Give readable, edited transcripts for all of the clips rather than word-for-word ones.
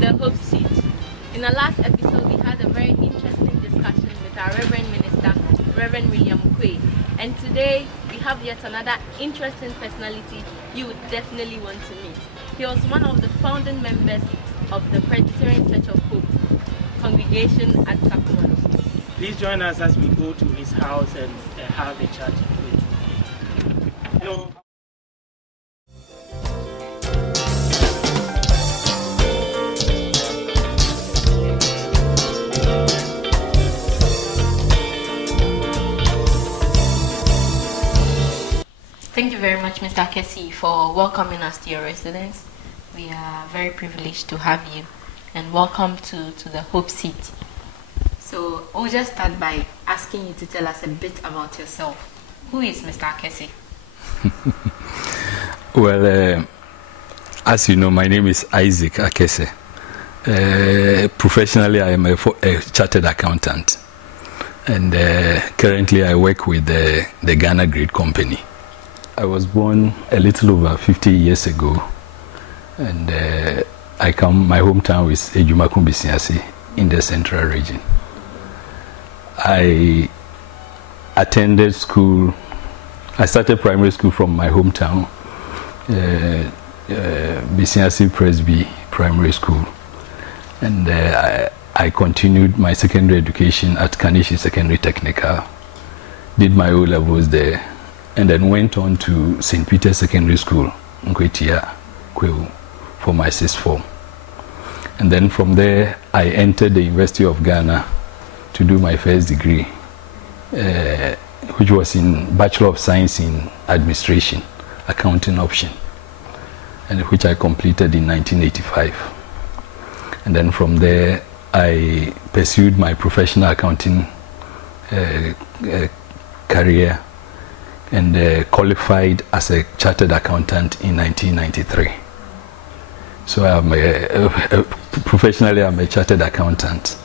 the Hope Seat. In the last episode, we had a very interesting discussion with our Reverend Minister, Reverend William Quay. And today, we have yet another interesting personality you would definitely want to meet. He was one of the founding members of the Presbyterian Church of Hope congregation at Sakumono. Please join us as we go to his house and have a chat with him. Hello. Thank you very much, Mr. Kessie, for welcoming us to your residence. We are very privileged to have you, and welcome to the Hope Seat. So we'll just start by asking you to tell us a bit about yourself. Who is Mr. Kessie? Well, as you know, my name is Isaac Akese. Professionally, I am a chartered accountant, and currently I work with the Ghana Grid Company. I was born a little over 50 years ago, and my hometown is Ejumakun Bisiase in the central region. I attended school. I started primary school from my hometown, Bisiase Presby Primary School, and I continued my secondary education at Kanishi Secondary Technical, did my O-levels there, and then went on to St. Peter's Secondary School, Nkwetia, Kwewu, for my sixth form. And then from there, I entered the University of Ghana to do my first degree, which was in Bachelor of Science in Administration, Accounting option, and which I completed in 1985. And then from there, I pursued my professional accounting career and qualified as a chartered accountant in 1993. So professionally, I'm a chartered accountant.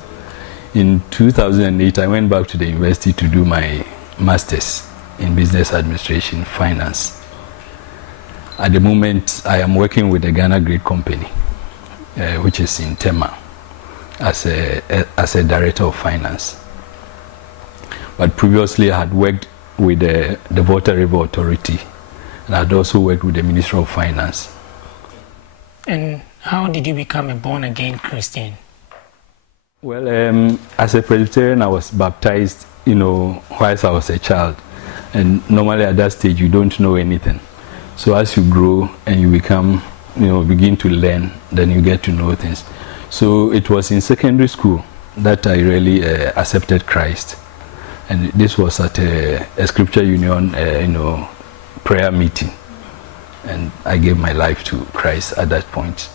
In 2008, I went back to the university to do my master's in business administration, finance. At the moment, I am working with the Ghana Grid Company, which is in Tema, as a director of finance. But previously, I had worked with the Volta River Authority, and I had also worked with the Ministry of Finance. And how did you become a born-again Christian? Well, as a Presbyterian, I was baptized, whilst I was a child. And normally at that stage, you don't know anything. So as you grow and you become, begin to learn, then you get to know things. So it was in secondary school that I really accepted Christ. And this was at a Scripture Union, prayer meeting. And I gave my life to Christ at that point.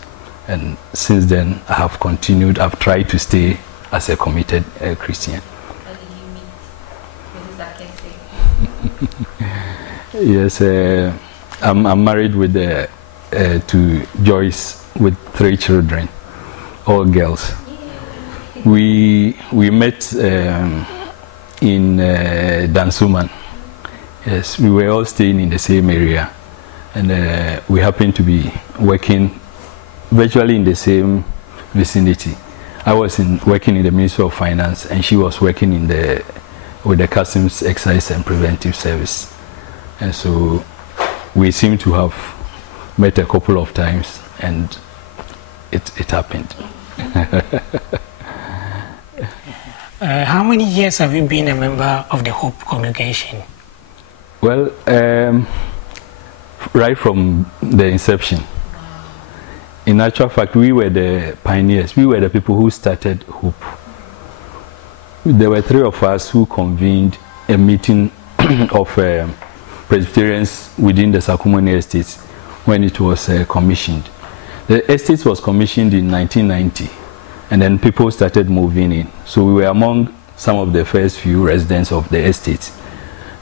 And since then, I have continued. I've tried to stay as a committed Christian. How did you meet Mrs. Yes, Akese? I'm married with to Joyce with 3 children, all girls. We met in Dansuman. Yes, we were all staying in the same area, and we happened to be working virtually in the same vicinity. I was working in the Ministry of Finance, and she was working with the Customs, Excise and Preventive Service. And so we seem to have met a couple of times, and it happened. How many years have you been a member of the Hope congregation? Well, right from the inception. In actual fact, we were the pioneers. We were the people who started Hope. There were 3 of us who convened a meeting of Presbyterians within the Sakumone Estates when it was commissioned. The estate was commissioned in 1990, and then people started moving in. So we were among some of the first few residents of the estate.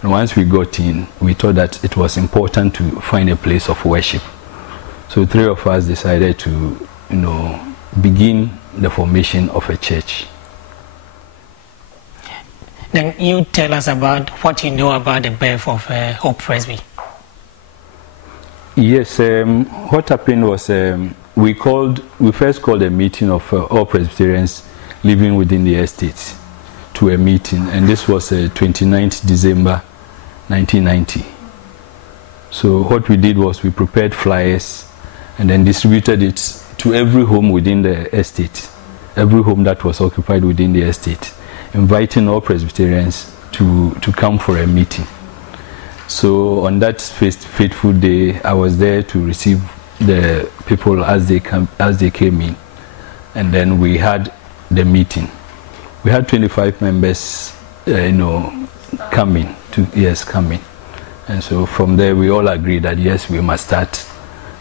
And once we got in, we thought that it was important to find a place of worship. So 3 of us decided to, begin the formation of a church. Then you tell us about what you know about the birth of Hope Presby. Yes, what happened was we first called a meeting of all Presbyterians living within the estate to a meeting, and this was 29th December 1990. So what we did was we prepared flyers and then distributed it to every home within the estate, every home that was occupied within the estate, inviting all Presbyterians to come for a meeting. So on that fateful day, I was there to receive the people as they came in, and then we had the meeting. We had 25 members, coming. And so from there we all agreed that yes, we must start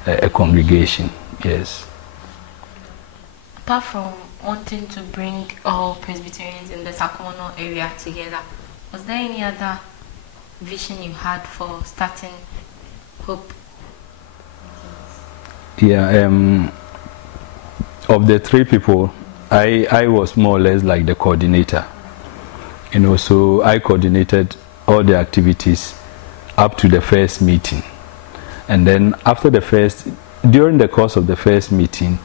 a congregation. Yes. Apart from wanting to bring all Presbyterians in the Sakono area together, was there any other vision you had for starting Hope? Yeah, of the three people, I was more or less like the coordinator. So I coordinated all the activities up to the first meeting. And then during the course of the first meeting,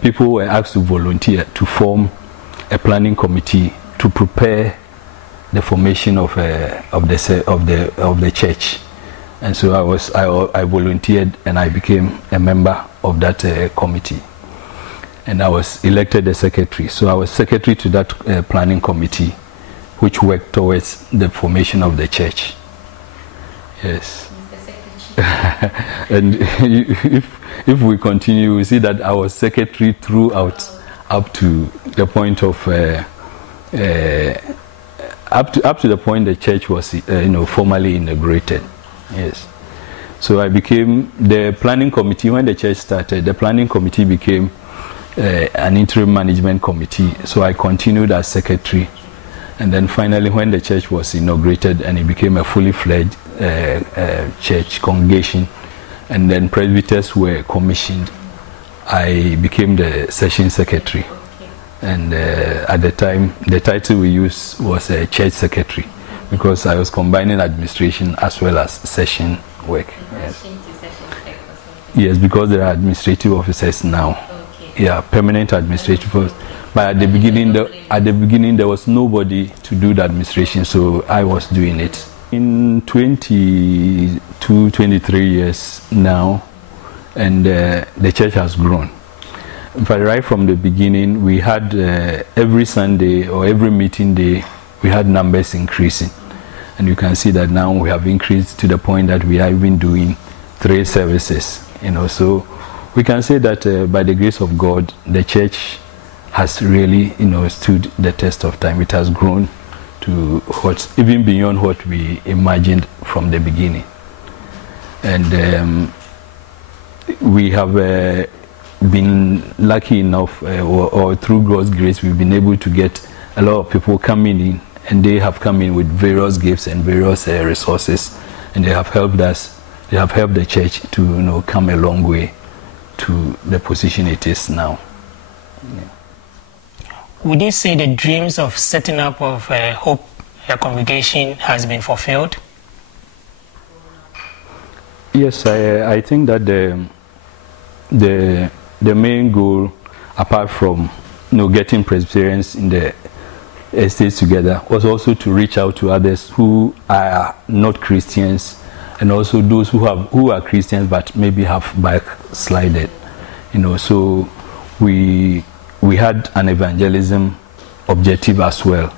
people were asked to volunteer to form a planning committee to prepare the formation of the church. And so I volunteered and I became a member of that committee. And I was elected the secretary. So I was secretary to that planning committee, which worked towards the formation of the church. Yes. And if we continue, we see that I was secretary throughout, up to the point of up to the point the church was formally inaugurated. Yes. So I became the planning committee. When the church started, the planning committee became an interim management committee. So I continued as secretary, and then finally when the church was inaugurated and it became a fully fledged church congregation, and then presbyters were commissioned, I became the session secretary. And at the time, the title we used was church secretary, because I was combining administration as well as session work. Yes, yes, because there are administrative officers now. Okay. Yeah, permanent administrative officers. But at the beginning, there was nobody to do the administration, so I was doing it. In 22, 23 years now, and the church has grown. But right from the beginning, we had every Sunday or every meeting day, we had numbers increasing. And you can see that now we have increased to the point that we are even doing 3 services. So we can say that by the grace of God, the church has really, stood the test of time. It has grown to even beyond what we imagined from the beginning. And we have been lucky enough, or through God's grace, we've been able to get a lot of people coming in, and they have come in with various gifts and various resources, and they have helped us. They have helped the church to come a long way to the position it is now. Yeah. Would you say the dreams of setting up of Hope congregation has been fulfilled? Yes, I think that the main goal, apart from getting Presbyterians in the estates together, was also to reach out to others who are not Christians, and also those who are Christians but maybe have backslided. So we had an evangelism objective as well,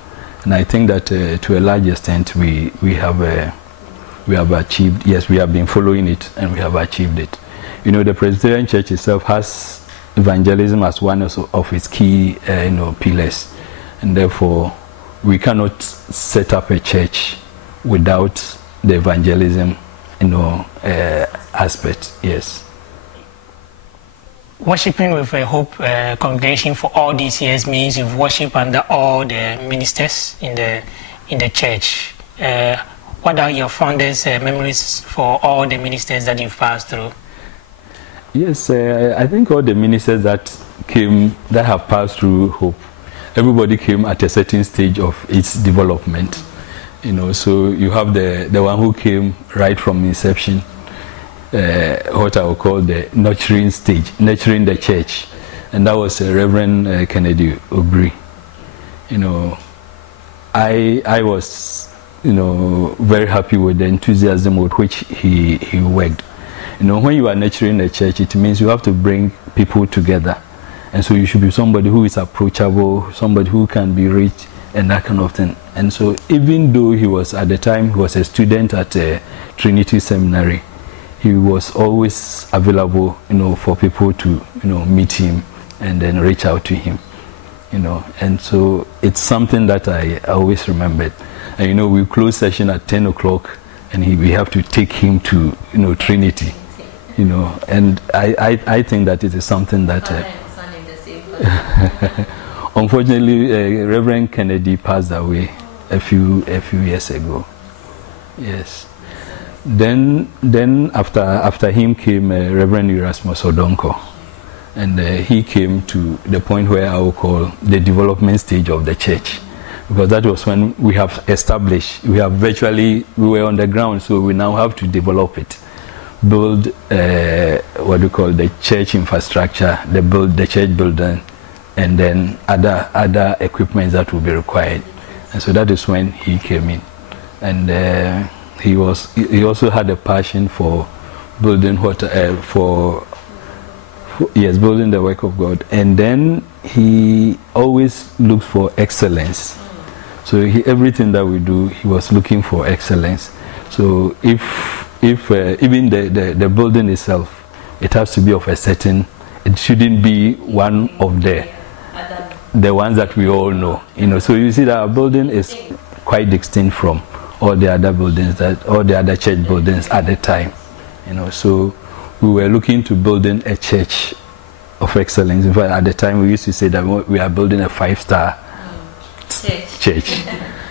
and I think that to a large extent we have achieved. Yes, we have been following it and we have achieved it. The Presbyterian Church itself has evangelism as one of its key pillars, and therefore we cannot set up a church without the evangelism aspect. Yes. Worshipping with a Hope congregation for all these years means you've worshipped under all the ministers in the church. What are your fondest memories for all the ministers that you've passed through? Yes, I think all the ministers that have passed through Hope, everybody came at a certain stage of its development. So you have the one who came right from inception, what I would call the nurturing stage, nurturing the church. And that was Reverend Kennedy Obri. You know, I was, you know, very happy with the enthusiasm with which he worked. You know, when you are nurturing the church, it means you have to bring people together. And so you should be somebody who is approachable, somebody who can be reached, and that kind of thing. And so even though he was, at the time, he was a student at Trinity Seminary, he was always available, you know, for people to, you know, meet him and then reach out to him, you know. And so it's something that I always remembered. And, you know, we close session at 10 o'clock, and we have to take him to, you know, Trinity, you know. And I think that it is something that... unfortunately, Reverend Kennedy passed away a few years ago. Yes. Then after him came Reverend Erasmus Odonko, and he came to the point where I would call the development stage of the church, because that was when we have established, we were on the ground, so we now have to develop it, build what we call the church infrastructure, the church building, and then other equipment that will be required. And so that is when he came in, and he also had a passion for building building the work of God. And then he always looked for excellence. So everything that we do, he was looking for excellence. So if even the building itself, it has to be of a certain, it shouldn't be one of the ones that we all know, you know. So you see that our building is quite distinct from all the other buildings, all the other church buildings at the time, you know. So we were looking to building a church of excellence. In fact, at the time we used to say that we are building a 5-star church.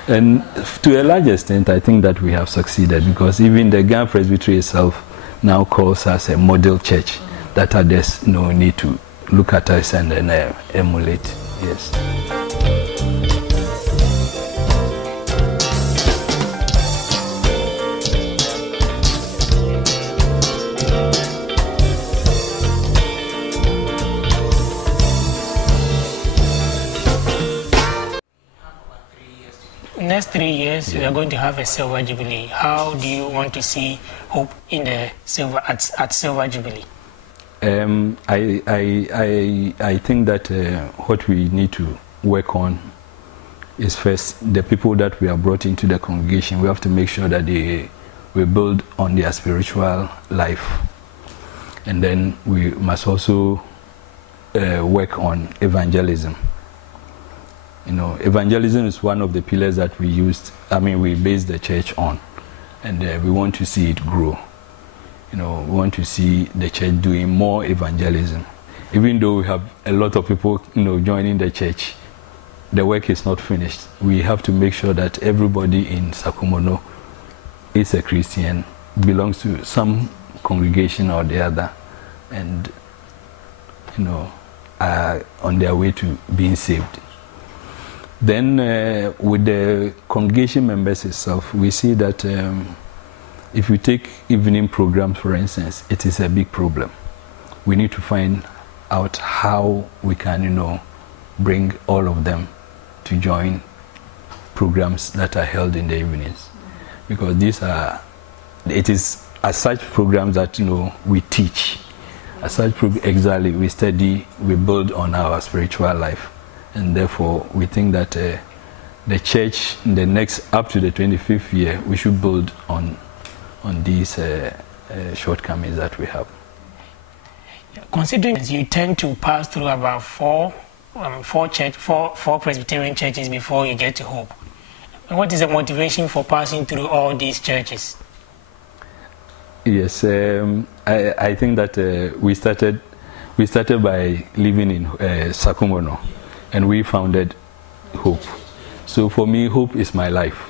And to a large extent, I think that we have succeeded, because even the Ghana Presbytery itself now calls us a model church that others, you know, need to look at us and then emulate. Yes. Next 3 years, we are going to have a Silver Jubilee. How do you want to see Hope in the at Silver Jubilee? I think that what we need to work on is first the people that we are brought into the congregation. We have to make sure that we build on their spiritual life, and then we must also work on evangelism. You know, evangelism is one of the pillars that we base the church on, and we want to see it grow. You know, we want to see the church doing more evangelism. Even though we have a lot of people, you know, joining the church, the work is not finished. We have to make sure that everybody in Sakumono is a Christian, belongs to some congregation or the other, and, you know, are on their way to being saved. Then with the congregation members itself, we see that if we take evening programs, for instance, it is a big problem. We need to find out how we can, you know, bring all of them to join programs that are held in the evenings, because it is as such programs that, you know, we teach. As such exactly, we study, we build on our spiritual life. And therefore, we think that the church in the next, up to the 25th year, we should build on these shortcomings that we have. Considering you tend to pass through about four Presbyterian churches before you get to Hope, what is the motivation for passing through all these churches? Yes, I think that we started by living in Sakumono. And we founded Hope. So for me, Hope is my life.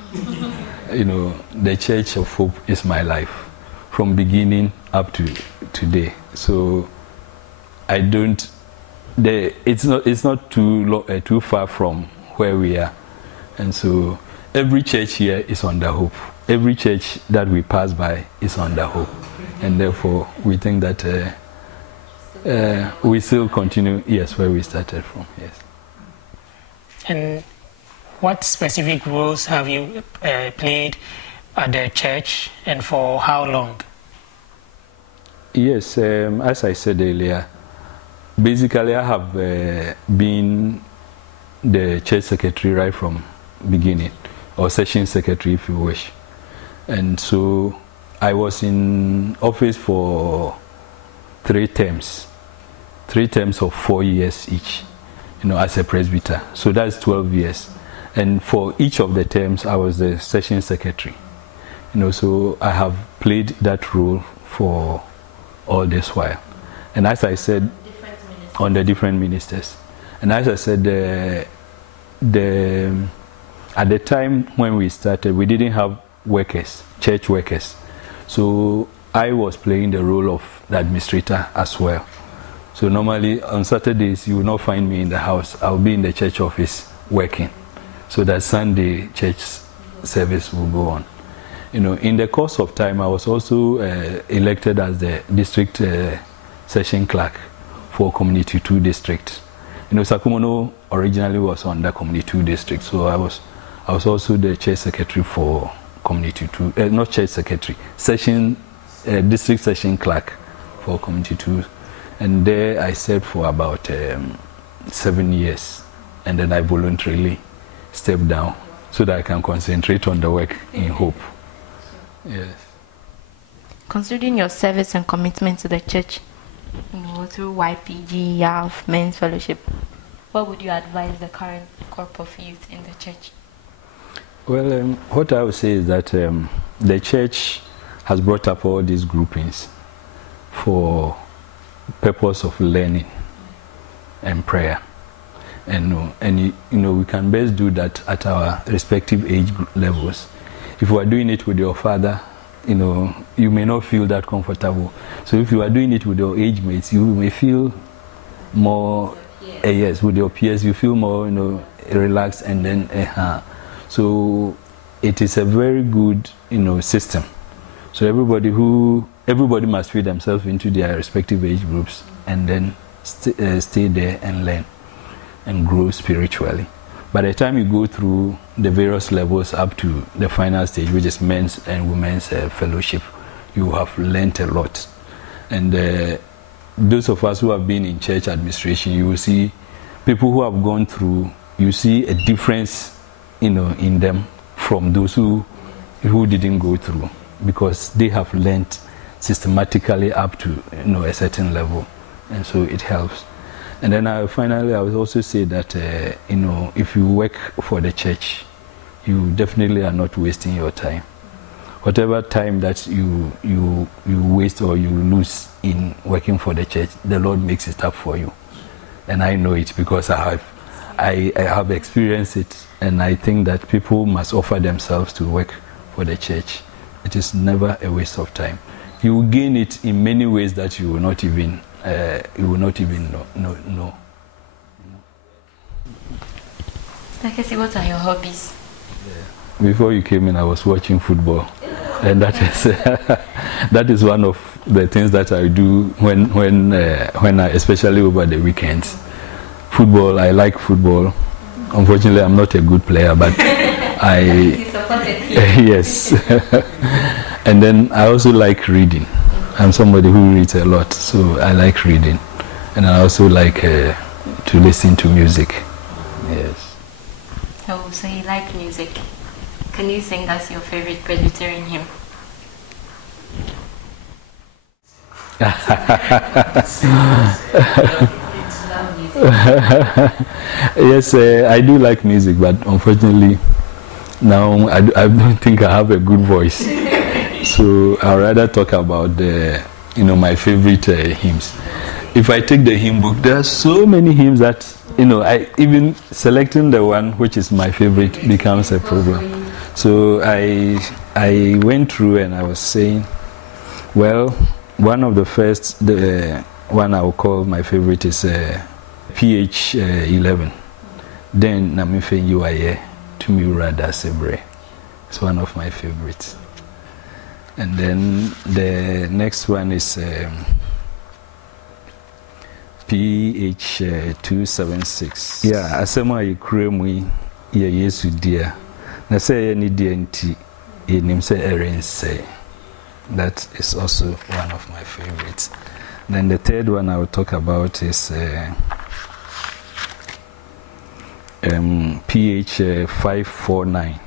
You know, the Church of Hope is my life, from beginning up to today. So I don't. It's not too far from where we are, and so every church here is under Hope. every church that we pass by is under Hope, and therefore we think that we still continue, yes, where we started from, yes. And what specific roles have you played at the church, and for how long? Yes, as I said earlier, basically I have been the church secretary right from beginning, or session secretary if you wish. And so I was in office for 3 terms of 4 years each, as a presbyter. So that's 12 years. And for each of the terms, I was the session secretary. So I have played that role for all this while. And as I said, on the different ministers. And as I said, at the time when we started, we didn't have workers, church workers. So I was playing the role of the administrator as well. So normally on Saturdays, you will not find me in the house. I'll be in the church office working. So that Sunday church service will go on. In the course of time, I was also elected as the district session clerk for Community 2 district. Sakumono originally was on the Community 2 district, so I was also the chair secretary for Community 2, not chair secretary, district session clerk for Community 2. And there I served for about 7 years, and then I voluntarily stepped down so that I can concentrate on the work in Hope. Yes. Considering your service and commitment to the church, through YPG, YAF, Men's Fellowship, what would you advise the current corp of youth in the church? Well, what I would say is that the church has brought up all these groupings for purpose of learning and prayer, and we can best do that at our respective age levels. If you are doing it with your father, you may not feel that comfortable. So if you are doing it with your age mates, you may feel more, yes, with your peers, you feel more, relaxed, and then, so it is a very good, system. So everybody must fit themselves into their respective age groups, and then stay there and learn and grow spiritually. By the time you go through the various levels up to the final stage, which is men's and women's fellowship, you have learned a lot. And those of us who have been in church administration, you will see people who have gone through, you see a difference, in them from those who didn't go through, because they have learned systematically up to a certain level, and so it helps. And then finally, I would also say that if you work for the church, you definitely are not wasting your time. Whatever time that you waste or you lose in working for the church, the Lord makes it up for you, and I know it because I have experienced it, and I think that people must offer themselves to work for the church. It is never a waste of time. You will gain it in many ways that you will not even know. Like, what are your hobbies? Before you came in, I was watching football, and that is one of the things that I do when I, especially over the weekends. Football, I like football. Unfortunately, I'm not a good player, but yes. And then I also like reading. I'm somebody who reads a lot, so I like reading, and I also like to listen to music. Yes. Oh, so you like music? Can you sing us your favorite Presbyterian hymn? Yes, I do like music, but unfortunately, now I don't think I have a good voice. So I'd rather talk about my favorite hymns. If I take the hymn book, there are so many hymns that I even selecting the one which is my favorite becomes a problem. So I went through and I was saying, well, one of the first, the one I will call my favorite is PH 11. Then Namife you are here to me rather sebre. It's one of my favorites. And then the next one is PH 276. Yeah, asema yikremu ye Yesu dia. Na say any dia nti yenim say erense. That is also one of my favorites. Then the third one I will talk about is PH 549.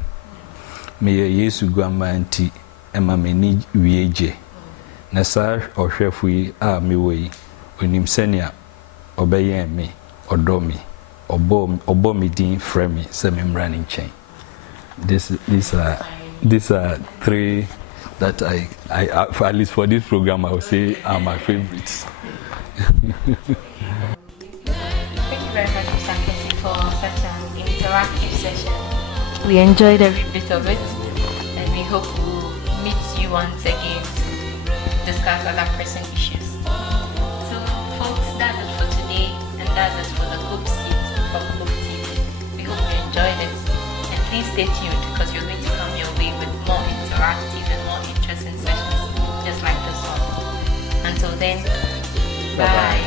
Me Yesu gwamba nti ema meni wieje. Na sa ohwefu yi a me wei onim senia obeye me odomi obomi din frame se me mra ni chen. These are three that I at least for this program I would say are my favorites. Thank you very much, Mr. Kessie, for such an interactive session. We enjoyed every bit of it, and we hope we'll meet you once again to discuss other pressing issues. So, folks, that's it for today, and that's it for the Hope Seat from Hope TV. We hope you enjoyed it, and please stay tuned because you're going to come your way with more interactive and more interesting sessions just like this one. Until then, bye.